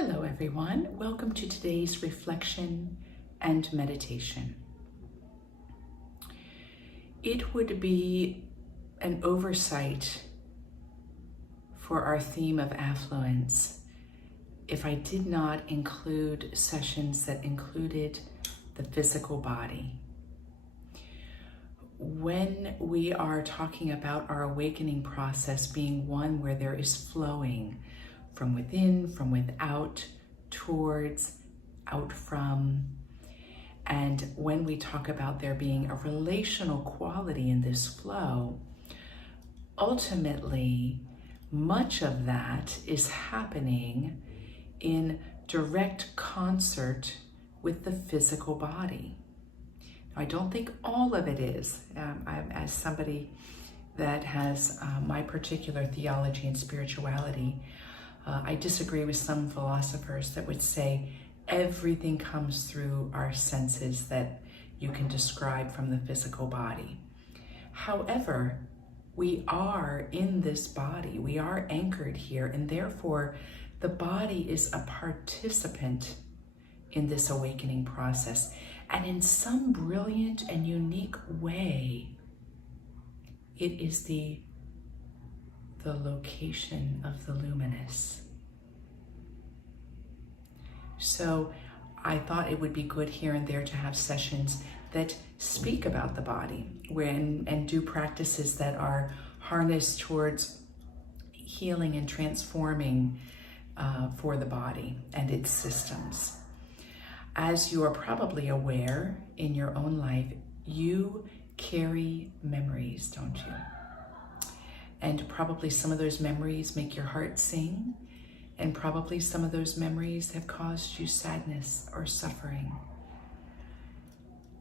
Hello everyone, welcome to today's reflection and meditation. It would be an oversight for our theme of affluence if I did not include sessions that included the physical body. When we are talking about our awakening process being one where there is flowing from within, from without, towards, out from. And when we talk about there being a relational quality in this flow, ultimately, much of that is happening in direct concert with the physical body. Now, I don't think all of it is. As somebody that has my particular theology and spirituality, I disagree with some philosophers that would say everything comes through our senses that you can describe from the physical body. However, we are in this body, we are anchored here, and therefore the body is a participant in this awakening process. And in some brilliant and unique way, it is the location of the luminous. So I thought it would be good here and there to have sessions that speak about the body and do practices that are harnessed towards healing and transforming for the body and its systems. As you are probably aware in your own life, you carry memories, don't you? And probably some of those memories make your heart sing, and probably some of those memories have caused you sadness or suffering.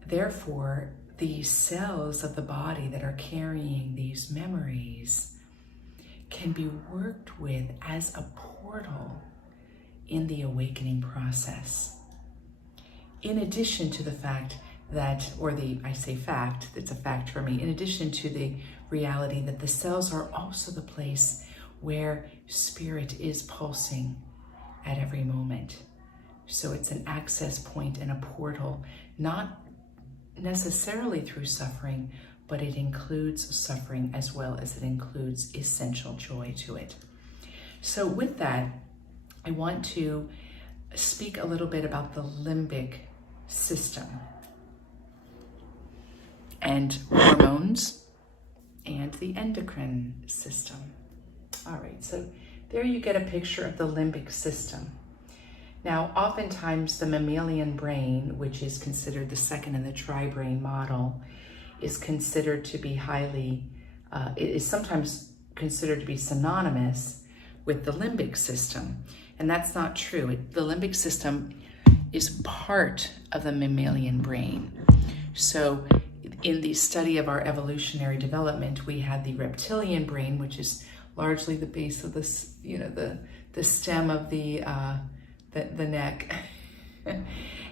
Therefore, these cells of the body that are carrying these memories can be worked with as a portal in the awakening process. In addition to the fact that, it's a fact for me, in addition to the reality that the cells are also the place where spirit is pulsing at every moment. So it's an access point and a portal, not necessarily through suffering, but it includes suffering as well as it includes essential joy to it. So with that, I want to speak a little bit about the limbic system and hormones and the endocrine system. All right, so there you get a picture of the limbic system. Now, oftentimes the mammalian brain, which is considered the second in the tri-brain model, is considered to be it is sometimes considered to be synonymous with the limbic system. And that's not true. The limbic system is part of the mammalian brain. So in the study of our evolutionary development, we had the reptilian brain, which is largely the base of this, the stem of the neck.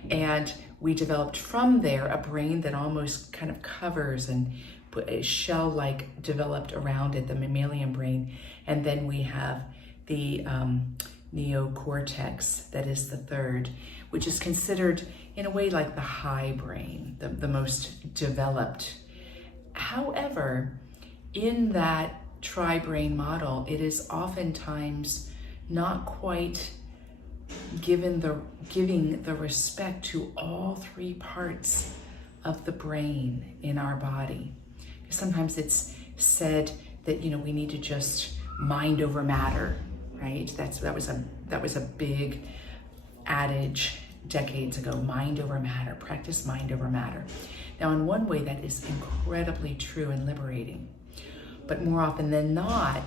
And we developed from there a brain that almost kind of covers and a shell-like developed around it, the mammalian brain. And then we have the neocortex, that is the third, which is considered in a way like the high brain, the most developed. However, in that tri-brain model, it is oftentimes not quite giving the respect to all three parts of the brain in our body. Sometimes it's said that we need to just mind over matter, right? That was a big adage decades ago. Mind over matter, practice mind over matter. Now, in one way, that is incredibly true and liberating. But more often than not,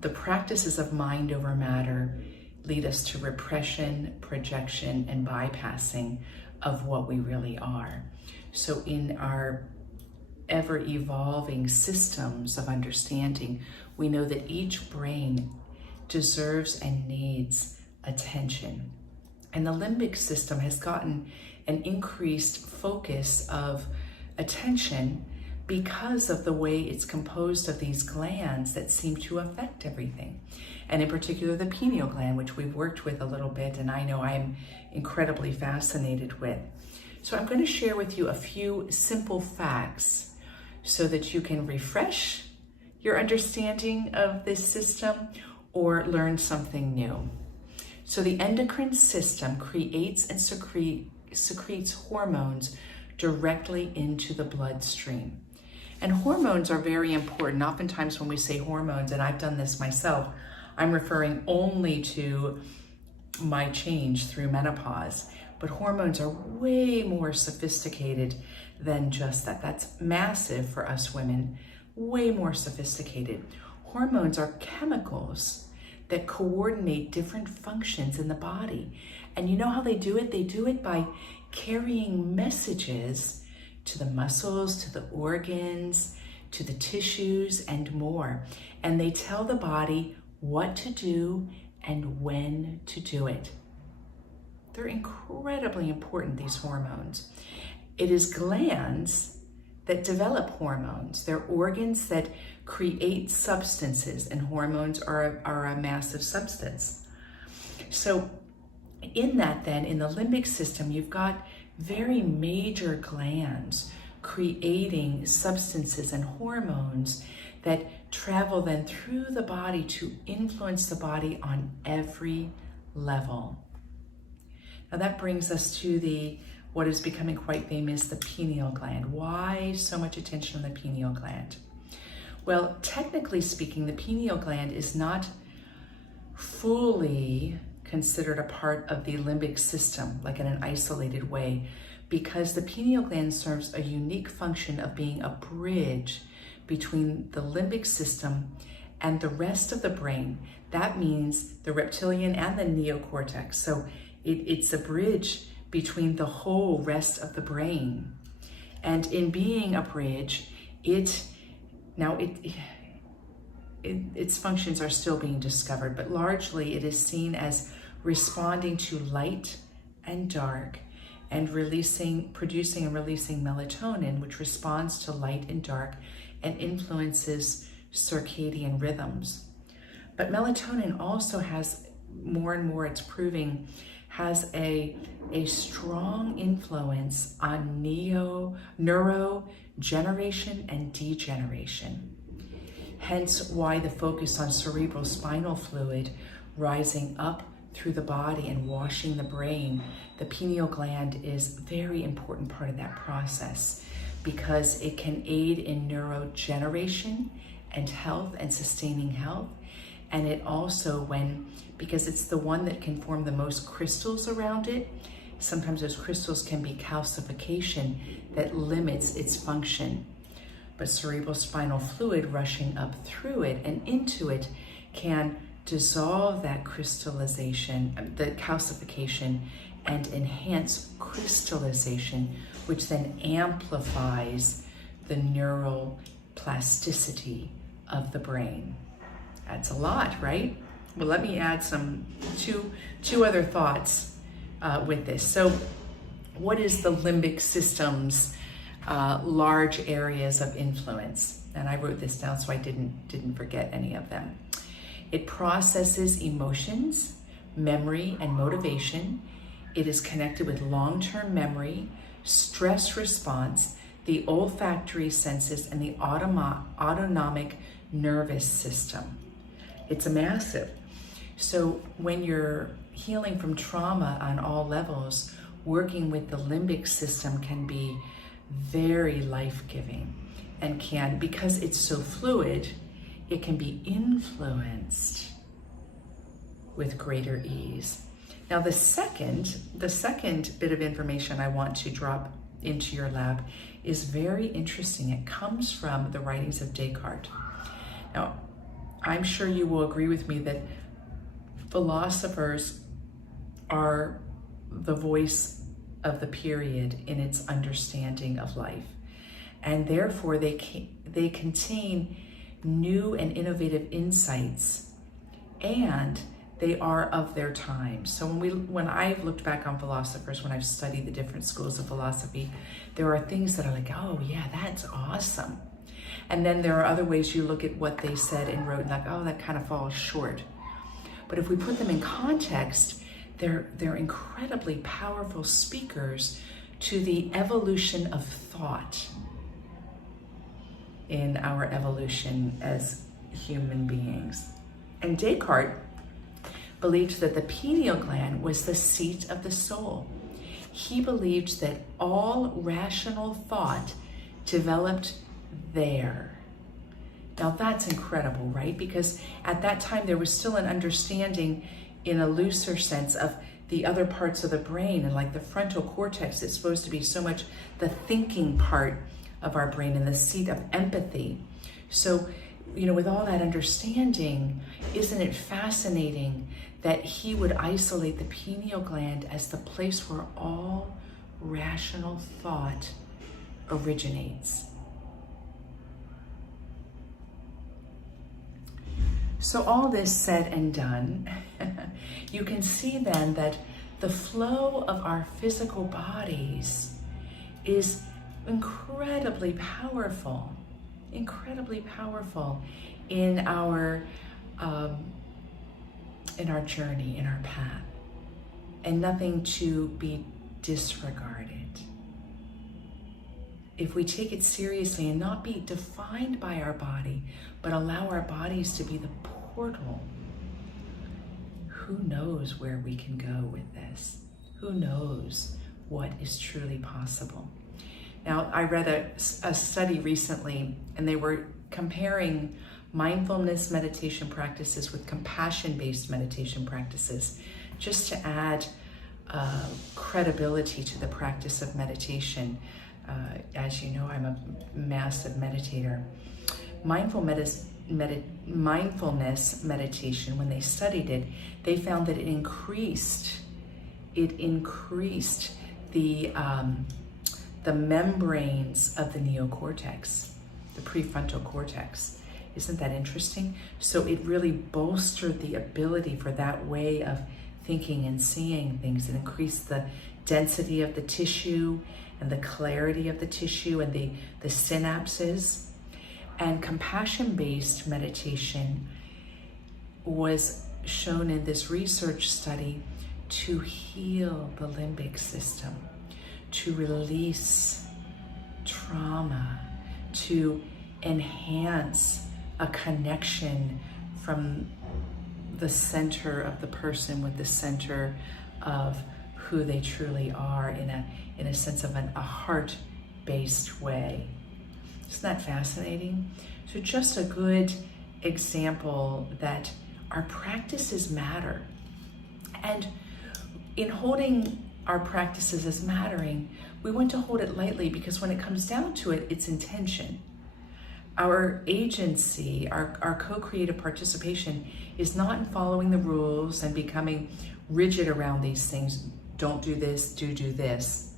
the practices of mind over matter lead us to repression, projection, and bypassing of what we really are. So in our ever-evolving systems of understanding, we know that each brain deserves and needs attention. And the limbic system has gotten an increased focus of attention because of the way it's composed of these glands that seem to affect everything. And in particular, the pineal gland, which we've worked with a little bit, and I know I'm incredibly fascinated with. So I'm going to share with you a few simple facts so that you can refresh your understanding of this system or learn something new. So the endocrine system creates and secretes hormones directly into the bloodstream. And hormones are very important. Oftentimes when we say hormones, and I've done this myself, I'm referring only to my change through menopause. But hormones are way more sophisticated than just that. That's massive for us women, way more sophisticated. Hormones are chemicals that coordinate different functions in the body. And you know how they do it? They do it by carrying messages to the muscles, to the organs, to the tissues, and more. And they tell the body what to do and when to do it. They're incredibly important, these hormones. It is glands that develop hormones. They're organs that create substances, and hormones are a massive substance. So in that then, in the limbic system, you've got very major glands creating substances and hormones that travel then through the body to influence the body on every level. Now that brings us to what is becoming quite famous, the pineal gland. Why so much attention on the pineal gland? Well, technically speaking, the pineal gland is not fully considered a part of the limbic system, like in an isolated way, because the pineal gland serves a unique function of being a bridge between the limbic system and the rest of the brain. That means the reptilian and the neocortex. So it's a bridge between the whole rest of the brain. And in being a bridge, its functions are still being discovered, but largely it is seen as responding to light and dark and producing and releasing melatonin, which responds to light and dark and influences circadian rhythms. But melatonin also has, more and more it's proving, has a strong influence on neurogeneration and degeneration. Hence why the focus on cerebral spinal fluid rising up through the body and washing the brain. The pineal gland is a very important part of that process because it can aid in neurogeneration and health and sustaining health. And it also, because it's the one that can form the most crystals around it, sometimes those crystals can be calcification that limits its function. But cerebral spinal fluid rushing up through it and into it can dissolve that crystallization, the calcification, and enhance crystallization, which then amplifies the neural plasticity of the brain. That's a lot, right? Well, let me add two other thoughts with this. So what is the limbic system's large areas of influence? And I wrote this down so I didn't forget any of them. It processes emotions, memory, and motivation. It is connected with long-term memory, stress response, the olfactory senses, and the autonomic nervous system. It's a massive. So when you're healing from trauma on all levels, working with the limbic system can be very life-giving and because it's so fluid, it can be influenced with greater ease. Now the second bit of information I want to drop into your lab is very interesting. It comes from the writings of Descartes. Now, I'm sure you will agree with me that philosophers are the voice of the period in its understanding of life. And therefore they contain new and innovative insights, and They are of their time. So when I've looked back on philosophers, when I've studied the different schools of philosophy, there are things that are like, oh yeah, that's awesome. And then there are other ways you look at what they said and wrote and like, oh, that kind of falls short. But if we put them in context, they're incredibly powerful speakers to the evolution of thought in our evolution as human beings. And Descartes believed that the pineal gland was the seat of the soul. He believed that all rational thought developed there. Now that's incredible, right? Because at that time there was still an understanding in a looser sense of the other parts of the brain, and like the frontal cortex is supposed to be so much the thinking part of our brain and the seat of empathy. So, with all that understanding, isn't it fascinating that he would isolate the pineal gland as the place where all rational thought originates? So all this said and done, you can see then that the flow of our physical bodies is incredibly powerful in our journey, in our path, and nothing to be disregarded. If we take it seriously and not be defined by our body, but allow our bodies to be the portal, who knows where we can go with this? Who knows what is truly possible? Now, I read a study recently, and they were comparing mindfulness meditation practices with compassion-based meditation practices, just to add credibility to the practice of meditation. As you know, I'm a massive meditator. Mindfulness meditation, when they studied it, they found that it increased the membranes of the neocortex, the prefrontal cortex. Isn't that interesting? So it really bolstered the ability for that way of thinking and seeing things. It increased the density of the tissue and the clarity of the tissue and the synapses. And compassion-based meditation was shown in this research study to heal the limbic system, to release trauma, to enhance a connection from the center of the person with the center of who they truly are in a sense of a heart-based way. Isn't that fascinating? So just a good example that our practices matter. And in holding our practices as mattering, we want to hold it lightly, because when it comes down to it, it's intention. Our agency, our co-creative participation is not in following the rules and becoming rigid around these things. Don't do this, do this.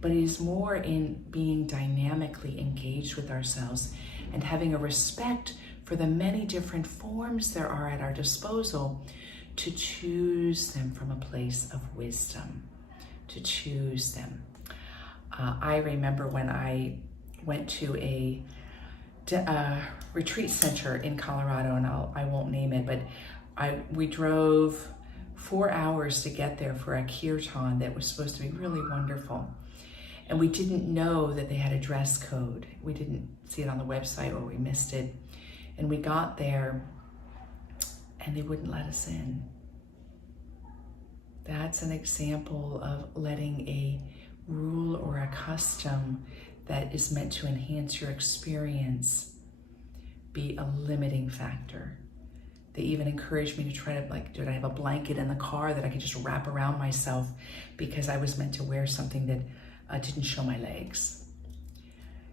But it is more in being dynamically engaged with ourselves and having a respect for the many different forms there are at our disposal, to choose them from a place of wisdom, to choose them. I remember when I went to a retreat center in Colorado, and I won't name it, but we drove 4 hours to get there for a kirtan that was supposed to be really wonderful. And we didn't know that they had a dress code. We didn't see it on the website, or we missed it. And we got there and they wouldn't let us in. That's an example of letting a rule or a custom that is meant to enhance your experience be a limiting factor. They even encouraged me to try to, did I have a blanket in the car that I could just wrap around myself, because I was meant to wear something that didn't show my legs.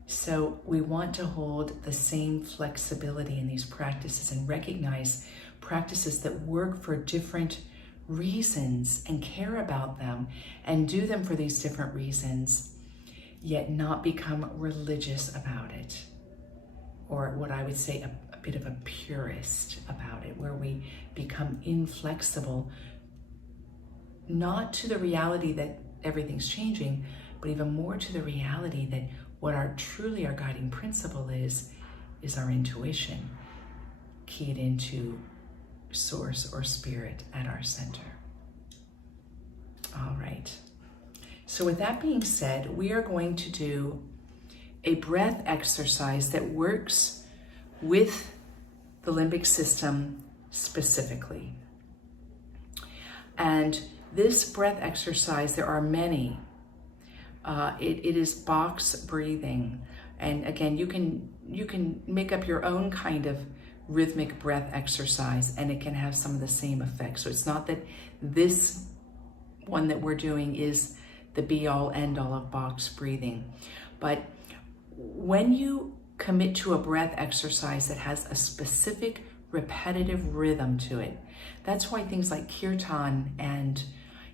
So we want to hold the same flexibility in these practices and recognize practices that work for different reasons and care about them and do them for these different reasons, yet not become religious about it, or what I would say a bit of a purist about it, where we become inflexible, not to the reality that everything's changing, but even more to the reality that what truly our guiding principle is our intuition, keyed into source or spirit at our center. All right. So with that being said, we are going to do a breath exercise that works with the limbic system specifically. And this breath exercise, there are many. It is box breathing. And again, you can make up your own kind of rhythmic breath exercise, and it can have some of the same effects. So it's not that this one that we're doing is the be-all, end-all of box breathing. But when you commit to a breath exercise that has a specific repetitive rhythm to it, that's why things like kirtan and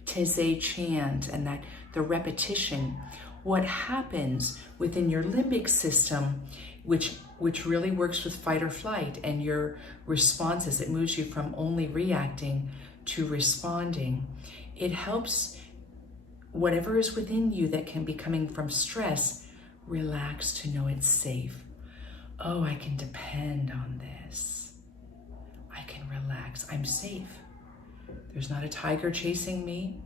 Taizé chant and that the repetition, what happens within your limbic system, which really works with fight or flight, and your responses, it moves you from only reacting to responding. It helps whatever is within you that can be coming from stress relax, to know it's safe. Oh, I can depend on this. I can relax. I'm safe. There's not a tiger chasing me.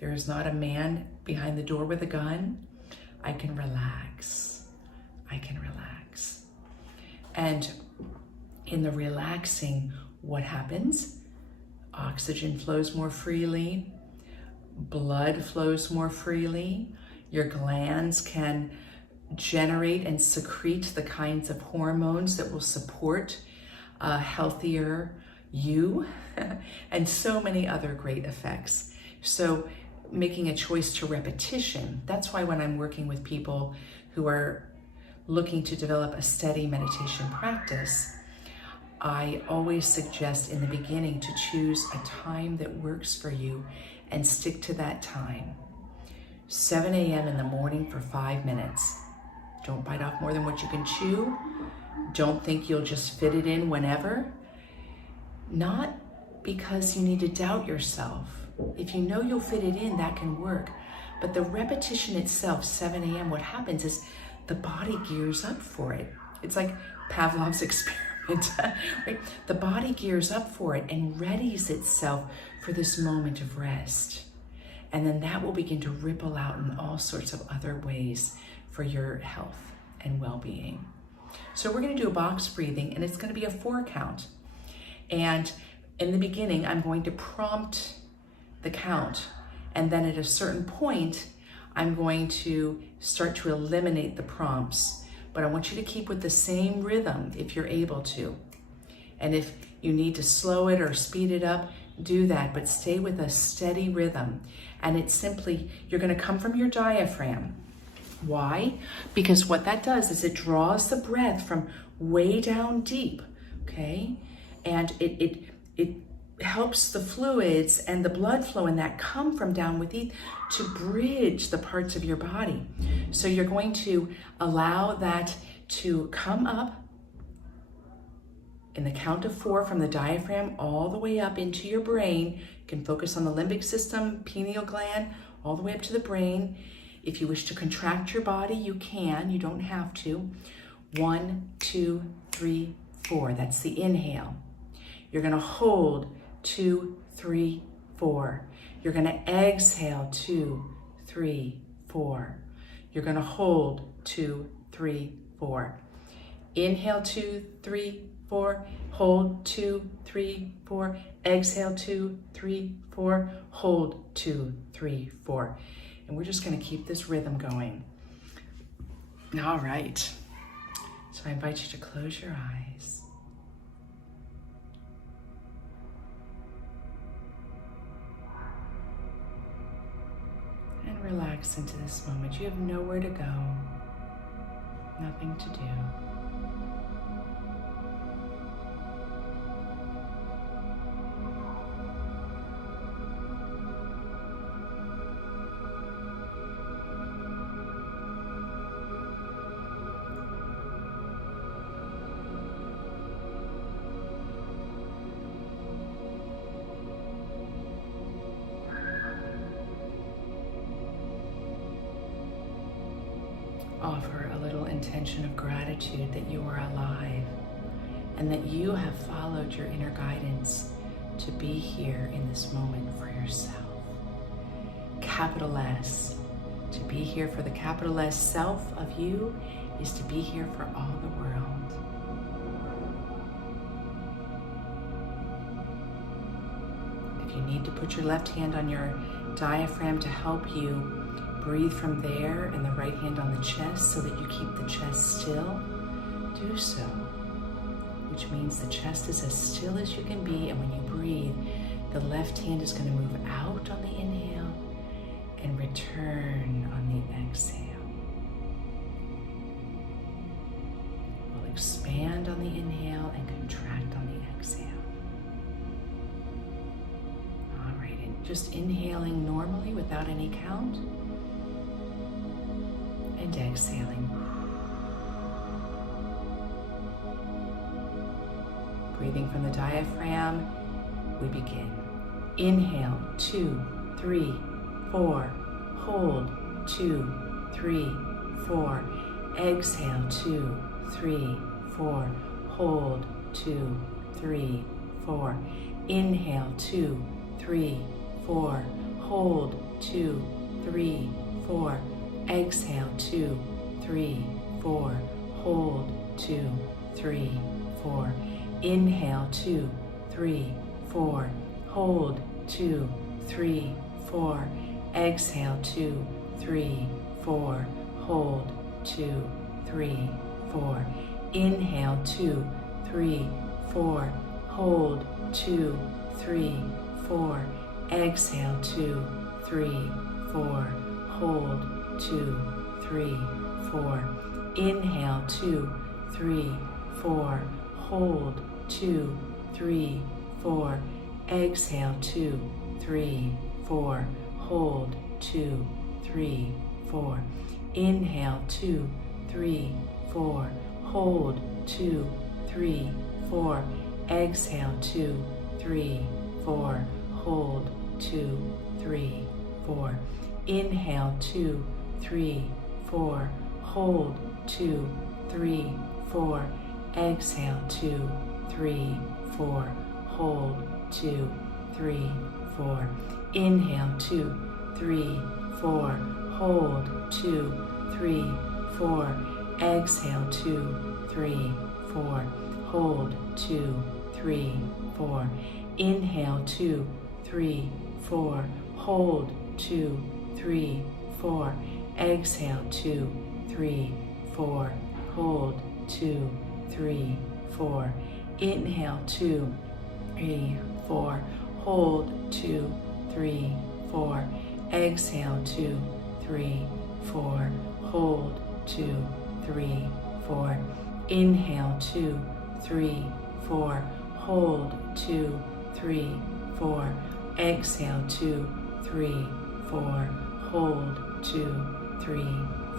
There is not a man behind the door with a gun. I can relax. I can relax. And in the relaxing, what happens? Oxygen flows more freely. Blood flows more freely. Your glands can generate and secrete the kinds of hormones that will support a healthier you and so many other great effects. So making a choice to repetition, that's why when I'm working with people who are looking to develop a steady meditation practice, I always suggest in the beginning to choose a time that works for you and stick to that time. 7 a.m. in the morning for 5 minutes. Don't bite off more than what you can chew. Don't think you'll just fit it in whenever. Not because you need to doubt yourself. If you know you'll fit it in, that can work. But the repetition itself, 7 a.m., what happens is the body gears up for it. It's like Pavlov's experiment, right? The body gears up for it and readies itself for this moment of rest. And then that will begin to ripple out in all sorts of other ways for your health and well-being. So we're going to do a box breathing, and it's going to be a 4 count. And in the beginning, I'm going to prompt the count. And then at a certain point, I'm going to start to eliminate the prompts. But I want you to keep with the same rhythm if you're able to. And if you need to slow it or speed it up, do that, but stay with a steady rhythm. And it's simply, you're going to come from your diaphragm. Why? Because what that does is it draws the breath from way down deep, okay? And it helps the fluids and the blood flow and that come from down within to bridge the parts of your body. So you're going to allow that to come up in the count of 4 from the diaphragm all the way up into your brain. You can focus on the limbic system, pineal gland, all the way up to the brain. If you wish to contract your body, you can. You don't have to. 1, 2, 3, 4. That's the inhale. You're going to hold 2, 3, 4. You're going to exhale 2, 3, 4. You're going to hold 2, 3, 4. Inhale 2, 3, 4. Hold 2, 3, 4. Exhale 2, 3, 4. Hold 2, 3, 4. And we're just going to keep this rhythm going. All right. So I invite you to close your eyes. And relax into this moment. You have nowhere to go, nothing to do. offer a little intention of gratitude that you are alive and that you have followed your inner guidance to be here in this moment for yourself. Capital S, to be here for the capital S self of you is to be here for all the world. If you need to put your left hand on your diaphragm to help you breathe from there and the right hand on the chest so that you keep the chest still, do so. Which means the chest is as still as you can be, and when you breathe, the left hand is going to move out on the inhale and return on the exhale. We'll expand on the inhale and contract on the exhale. All right, and just inhaling normally without any count. And exhaling. Breathing from the diaphragm, we begin. Inhale, 2, 3, 4. Hold, 2, 3, 4. Exhale, 2, 3, 4. Hold, 2, 3, 4. Inhale, 2, 3, 4. Hold, 2, 3, 4. Exhale, 2, 3, 4. Hold, 2, 3, 4. Inhale, 2, 3, 4. Hold, 2, 3, 4. Exhale, 2, 3, 4. Hold, 2, 3, 4. Inhale, 2, 3, 4. Hold, 2, 3, 4. Exhale, 2, 3, 4. Hold, 2, 3, 4. Inhale, 2, 3, 4. Hold, 2, 3, 4. Exhale, 2, 3, 4. Hold, 2, 3, 4. Inhale, 2, 3, 4. Hold, 2, 3, 4. Exhale, 2, 3, 4. Hold, 2, 3, 4. Inhale, 2, 3, 4. Hold, 2, 3, 4. Exhale, 2, 3, 4. Hold, 2, 3, 4. Inhale, 2, 3, 4. Hold, 2, 3, 4. Exhale, 2, 3, 4. Hold, 2, 3, 4. Inhale, 2, 3, 4. Hold, 2, 3, 4. Exhale, 2, 3, 4. Hold, 2, 3, 4. Inhale, 2, 3, 4. Hold, 2, 3, 4. Exhale, 2, 3, 4. Hold, 2, 3, 4. Inhale, 2, 3, 4. Hold, 2, 3, 4. Exhale, 2, 3, 4. Hold, 2, 3,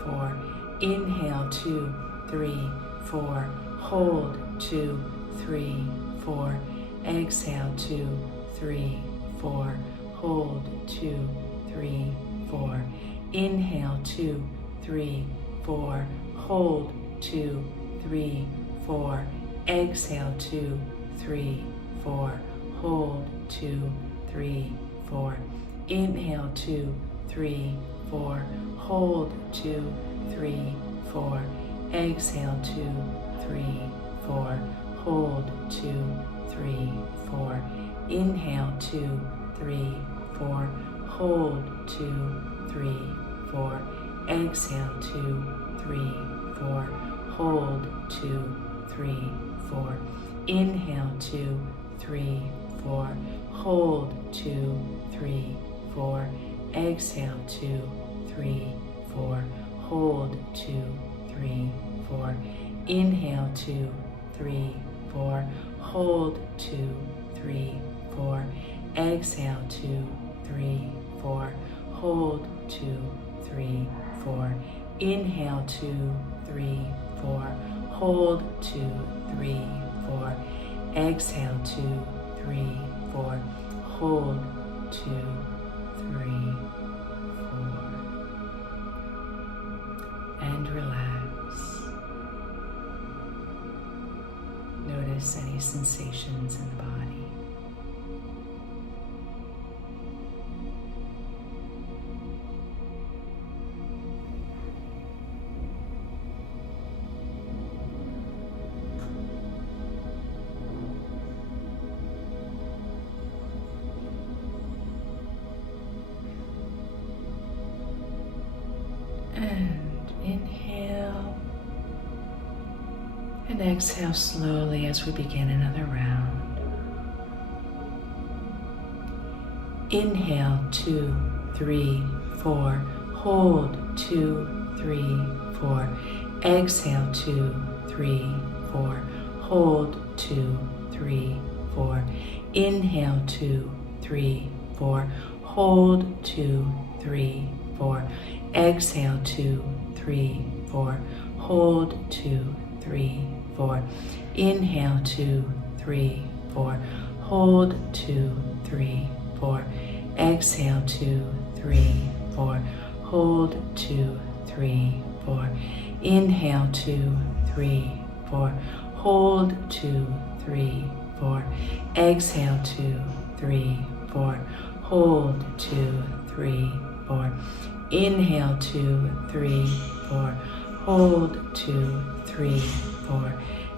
4. Inhale, 2, 3, 4. Hold, 2, 3, 4. Exhale, 2, 3, 4. Hold, 2, 3, 4. Inhale, 2, 3, 4. Hold, 2, 3, 4. Exhale, 2, 3, 4. Hold, 2, 3, 4. Inhale, 2, 3, 4. Hold, 2, 3, 4. Exhale, 2, 3, 4. Hold, 2, 3, 4. Inhale, 2, 3, 4. Hold, 2, 3, 4. Exhale, 2, 3, 4. Hold, 2, 3, 4. Inhale, 2, 3, 4. Hold, 2, 3, 4. Exhale, 2, 3, 4. Hold, 2, 3, 4. Inhale, 2, 3, 4. Hold, 2, 3, 4. Exhale, 2, 3, 4. Hold, 2, 3, 4. Inhale, 2, 3, 4. Hold, 2, 3, 4. Exhale, 2, 3, 4. Hold, 2, 3, 4. And relax. sensations in the body. And inhale and exhale slowly as we begin another round. Inhale, 2, 3, 4. Hold, 2, 3, 4. Exhale, 2, 3, 4. Hold, 2, 3, 4. Inhale, 2, 3, 4. Hold, 2, 3, 4. Exhale, 2, 3, 4. Hold, 2, 3, 4. Inhale, 2, 3, 4. Hold, 2, 3, 4. Exhale, 2, 3, 4. Hold, 2, 3, 4. Inhale, 2, 3, 4. Hold, 2, 3, 4. Exhale, 2, 3, 4. Hold, 2, 3, 4. Inhale, 2, 3, 4. Hold, 2, 3, 4.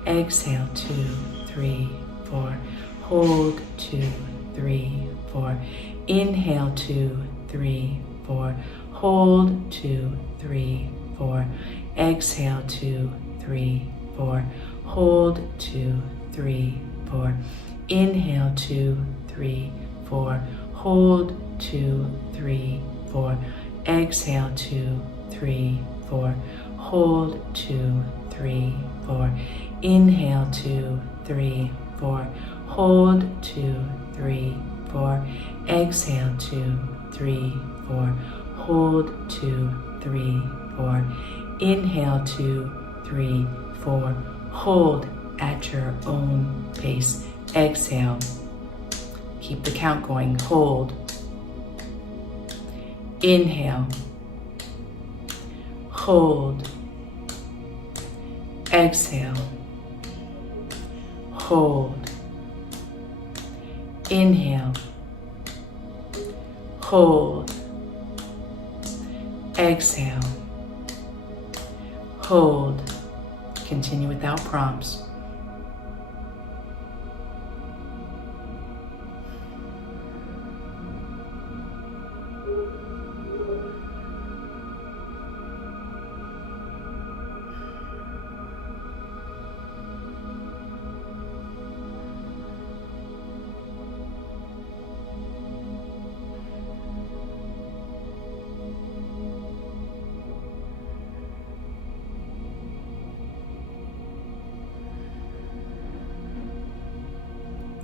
Exhale, 2, 3, 4. Hold, 2, 3, 4. Inhale, 2, 3, 4. Hold, 2, 3, 4. Exhale, 2, 3, 4. Hold, 2, 3, 4. Inhale, 2, 3, 4. Hold, 2, 3, 4. Exhale, 2, 3, 4. Hold, 2, 3, 4. Inhale, 2, 3, 4. Hold, 2, 3, 4. Exhale, 2, 3, 4. Hold, 2, 3, 4. Inhale, 2, 3, 4. Hold at your own pace. Exhale. Keep the count going. Hold. Inhale. Hold. Exhale. Hold. Inhale. Hold. Exhale. Hold. Continue without prompts.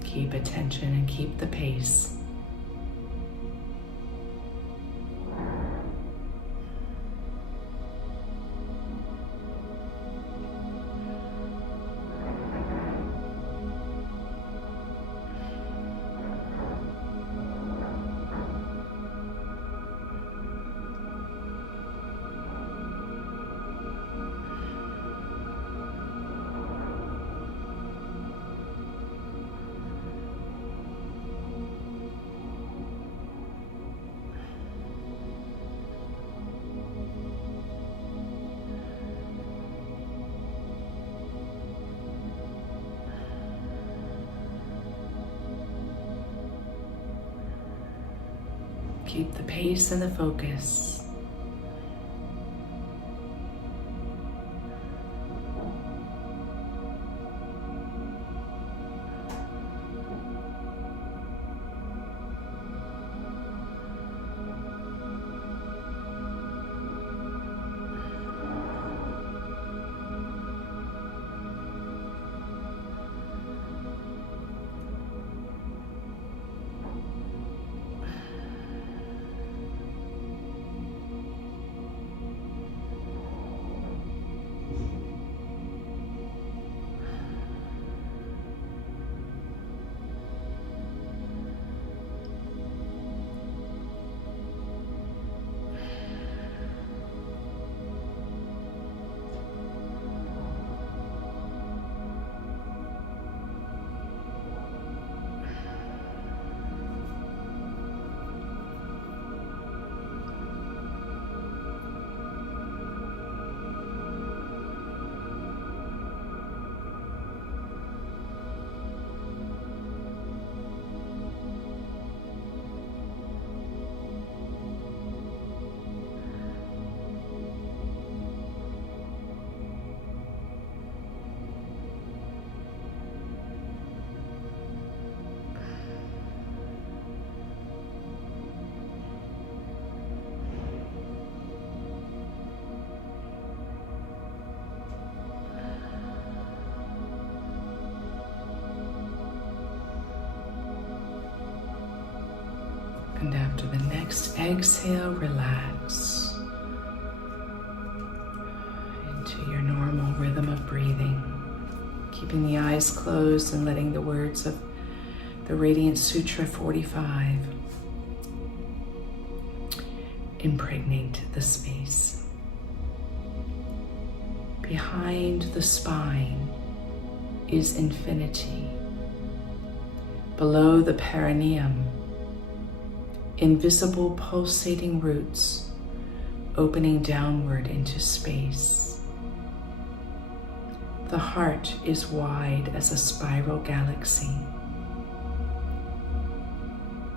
Keep attention and keep the pace. Keep the pace and the focus. And after the next exhale, relax into your normal rhythm of breathing, keeping the eyes closed and letting the words of the Radiant Sutra 45 impregnate the space. Behind the spine is infinity. Below the perineum, invisible pulsating roots opening downward into space. The heart is wide as a spiral galaxy.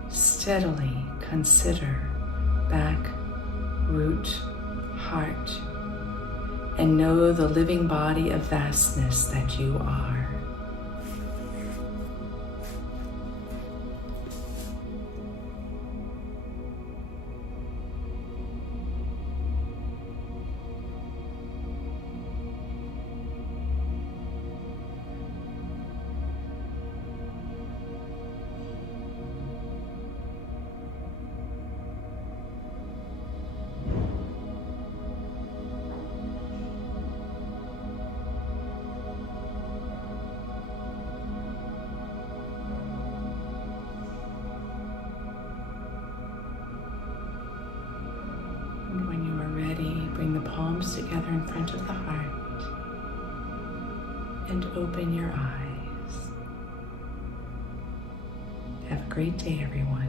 Steadily consider back, root, heart, and know the living body of vastness that you are. Bring the palms together in front of the heart and open your eyes. Have a great day, everyone.